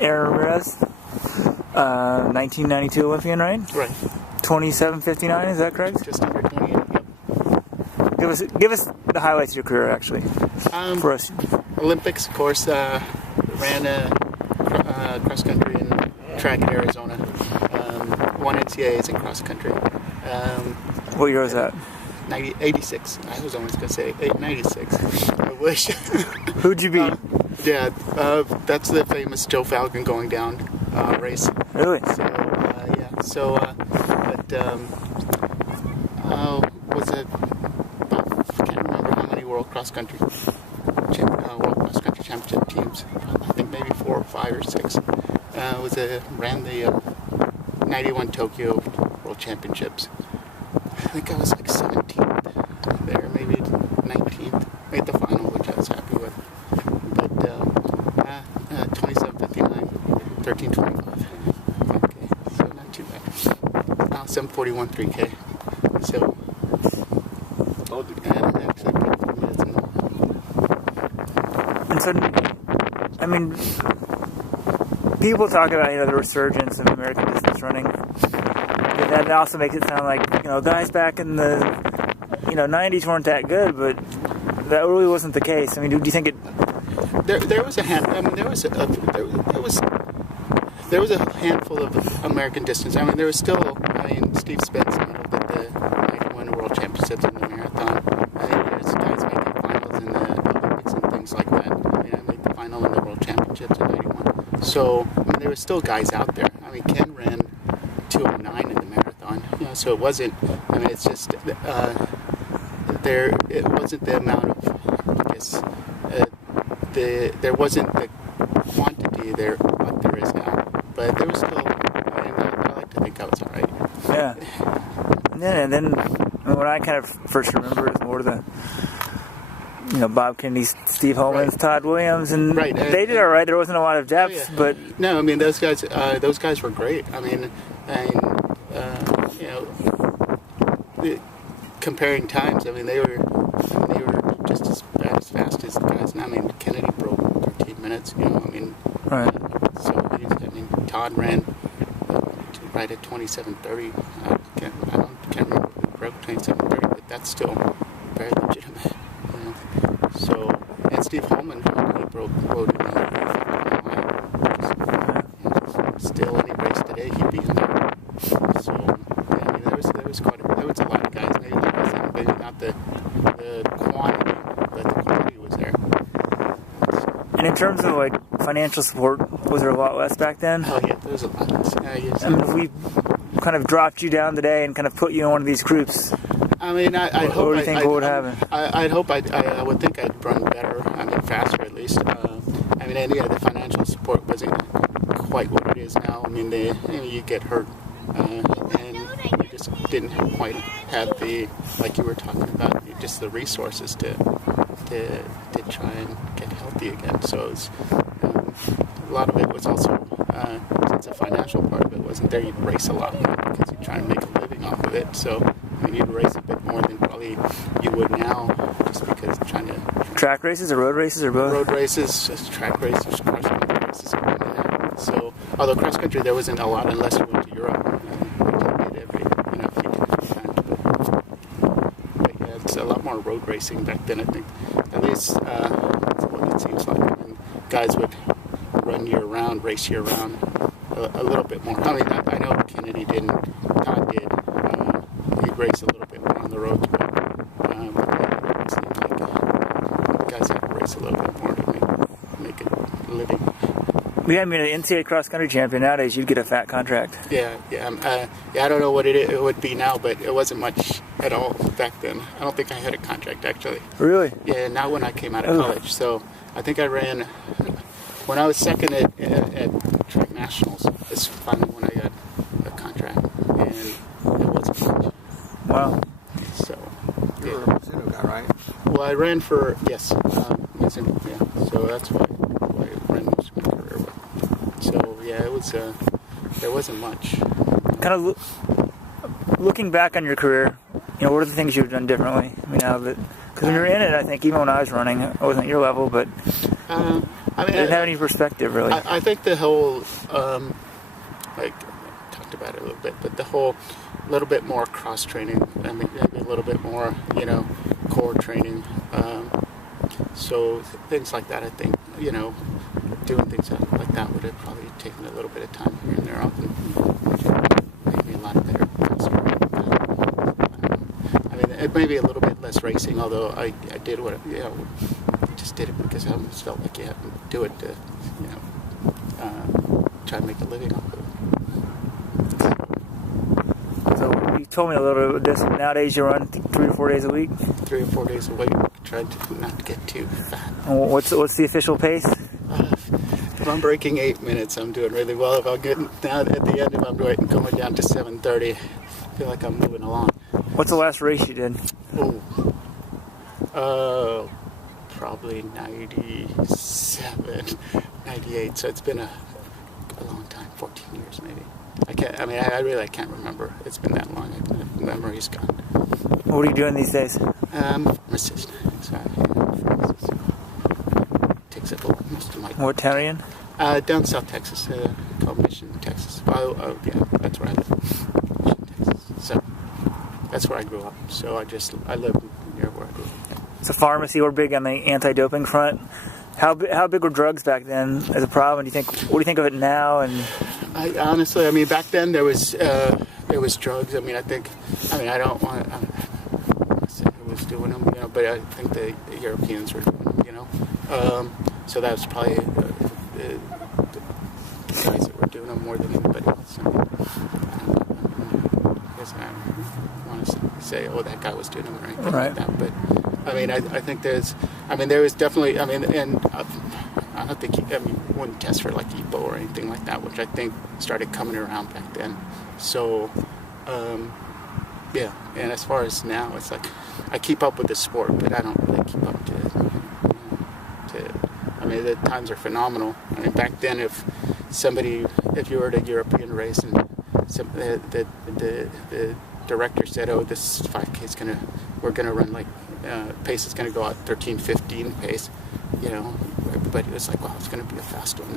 Ramirez, 1992 Olympian, right? Right. 27:59, is that correct? Just under 28. Yep. Give us the highlights of your career, actually, for us. Olympics, of course. Ran cross country and track in Arizona. Won NCAAs in cross country. What year was that? 86. I was almost going to say 96. I wish. Who'd you beat? That's the famous Joe Falcon going down race. Really? So, yeah. So, was it? I can't remember how many World Cross Country Championship teams. I think maybe 4 or 5 or 6. Ran the 91 Tokyo World Championships. I think I was like 17th there, maybe 19th. Made the final, which I was happy with. But 27:59, 13:25. Okay, so not too bad. Now 7:41 3K. So, and I actually put 4 minutes in the. And so, I mean, people talk about the resurgence of American distance running. And that also makes it sound like guys back in the 90s weren't that good, but that really wasn't the case. I mean, do you think it? There was a hand. I mean, there was a handful of American distance. I mean, there was still. I mean, Steve Spence medaled at the 91 World Championships in the marathon. I think there's guys making finals in the Olympics and things like that. I mean, I made the final in the World Championships in '91. So I mean, there were still guys out there. I mean, Ken ran 2:09 in the marathon. So it wasn't. I mean, it's just It wasn't the amount of. I guess there wasn't the quantity there like there is now. But there was still. I mean, I like to think I was all right. Yeah. And then what I kind of first remember is more the. Bob Kennedy, Steve Holman's, right. Todd Williams, and they did all right. There wasn't a lot of depth, but no, I mean those guys were great. I mean, comparing times, I mean they were just as fast as the guys. And I mean Kennedy broke 13 minutes. I mean, right. So I mean Todd ran right at 27:30. I can't remember if he broke 27:30, but that's still very legitimate. So, and Steve Holman, he broke quote in the still any race today, he'd be in there. So, yeah, I mean, there was a lot of guys. Maybe not the quantity, but the quality was there. And in terms of financial support, was there a lot less back then? Oh yeah, there was a lot less. Yes. I mean, if we kind of dropped you down today and kind of put you in one of these groups. I mean, I hope. What do you think would happen? I would think I'd run better. I mean, faster at least. I mean, the financial support wasn't quite what it is now. I mean, you get hurt, and you just didn't quite have the, like you were talking about, just the resources to try and get healthy again. So it's, a lot of it was also, since the financial part of it wasn't there, you'd race a lot more because you try and make a living off of it. So I mean, you'd race a bit more than probably you would now, just because trying to. Track races or road races or both? Road races, track races, cross country races. So, although cross country there wasn't a lot unless you went to Europe, which I did every few times. But yeah, it's a lot more road racing back then. I think, at least that's what it seems like. I mean, guys would run year round, race year round, a little bit more. I mean, I know Kennedy didn't, Todd did. He'd race a little bit more on the road, but it seemed like guys had to race a little bit more to make a living. Yeah, I mean, an NCAA cross-country champion nowadays, you'd get a fat contract. Yeah. I don't know what it would be now, but it wasn't much at all back then. I don't think I had a contract, actually. Really? Yeah, not when I came out of college. So I think I ran, when I was second at track nationals, is finally when I got a contract, and it wasn't much. Wow. So, you were a Mizuno guy, right? Well, I ran for, yes, Mizuno, yeah. So that's why I ran most of my career with. So, yeah, it was, there wasn't much. Kind of looking back on your career, what are the things you've done differently? I mean, now that, because when you're in it, I think even when I was running, I wasn't at your level, but. I mean, didn't have any perspective, really. I think the whole, like, I talked about it a little bit, but the whole little bit more cross training. I mean, maybe a little bit more, core training. So things like that, I think, doing things like that would have probably taken a little bit of time here and there off, and maybe a lot better. I mean, it may be a little bit less racing, although I did what, just did it because I almost felt like you had to do it to, try to make a living off of it. So you told me a little bit about this. Nowadays you run 3 or 4 days a week? 3 or 4 days a week, trying to not get too fat. What's the official pace? If I'm breaking 8 minutes, I'm doing really well. If I'm getting down at the end, if I'm going down to 7:30, I feel like I'm moving along. What's the last race you did? Probably 97, 98. So it's been a long time, 14 years maybe. I really can't remember. It's been that long. My memory's gone. What are you doing these days? Pharmacist. Pharmacist. Takes up most of my time. What town are you in? Down South Texas, called Mission, Texas. Oh, yeah, that's where I live. Mission, Texas. So that's where I grew up. So I live near where I grew up. So pharmacy, we're big on the anti-doping front. How big were drugs back then as a problem? What do you think of it now? And honestly, back then there was drugs. I don't want to say who was doing them, but I think the Europeans were doing them, so that was probably the guys that were doing them more than anybody else. I guess I don't want to say, oh, that guy was doing them or anything like that, but I think there was definitely, and I don't think, wouldn't test for like EPO or anything like that, which I think started coming around back then. So, yeah, and as far as now, it's like, I keep up with the sport, but I don't really keep up to the times are phenomenal. Back then, if you were at a European race and the director said, oh, this 5K we're gonna run like, pace is gonna go out 13:15 pace, everybody was like, wow, it's gonna be a fast one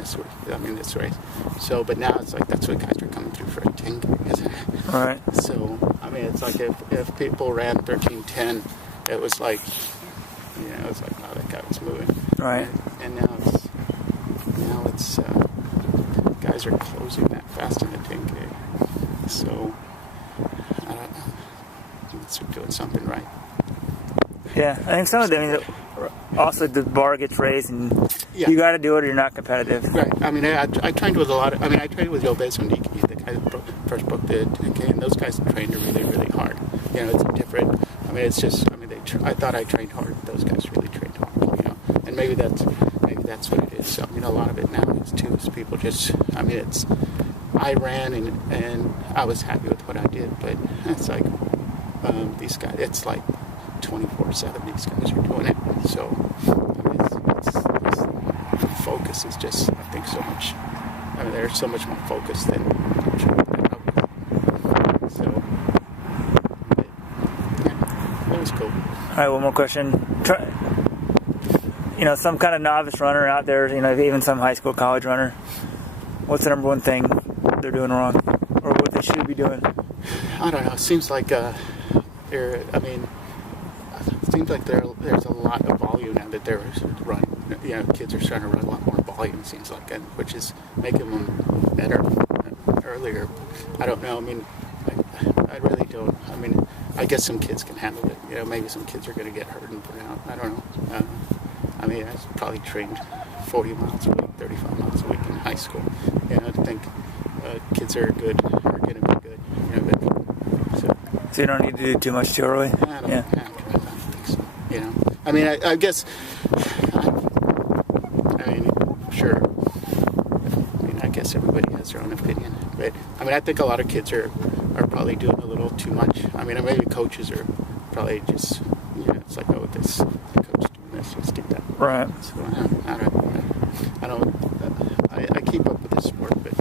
this race. So, but now it's like, that's what guys are coming through for a 10K. Right. So, it's like if people ran 13:10, it was like, wow, that guy was moving. Right. And now it's guys are closing that fast in the 10K. So, I don't know. It's doing something right. Yeah, I think some of them, also the bar gets raised and you got to do it or you're not competitive. Right. I trained with I trained with Joe Besondiki, the guy that first booked the 10K, and those guys trained really, really hard. It's different. It's just, I thought I trained hard. Those guys really trained hard, and maybe that's what it is. So, a lot of it now is people just, I ran and I was happy with what I did, but it's like, these guys, it's like 24/7 these guys are doing it. So, it's focus is just, I think, so much, they're so much more focused than so, that was cool. All right, one more question. Some kind of novice runner out there, even some high school, college runner, what's the number one thing they're doing wrong, or what they should be doing? I don't know. It seems like it seems like there's a lot of volume now that they're running. Kids are starting to run a lot more volume, it seems like, which is making them better earlier. I don't know. I really don't. I guess some kids can handle it. Maybe some kids are going to get hurt and burn out. I don't know. I probably trained 40 miles a week, 35 miles a week in high school. I think kids are going to be good. So you don't need to do too much too early? I don't think so. I guess, sure. I guess everybody has their own opinion. But, I think a lot of kids are probably doing a little too much. Maybe coaches are probably just, it's like, oh, the coach doing this, let's do that. Right. So, I keep up with the sport, but,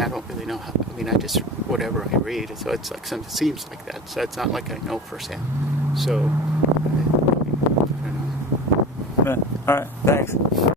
I don't really know how, I just, whatever I read, so it's like, it seems like that, so it's not like I know firsthand. So, I don't know. All right, thanks.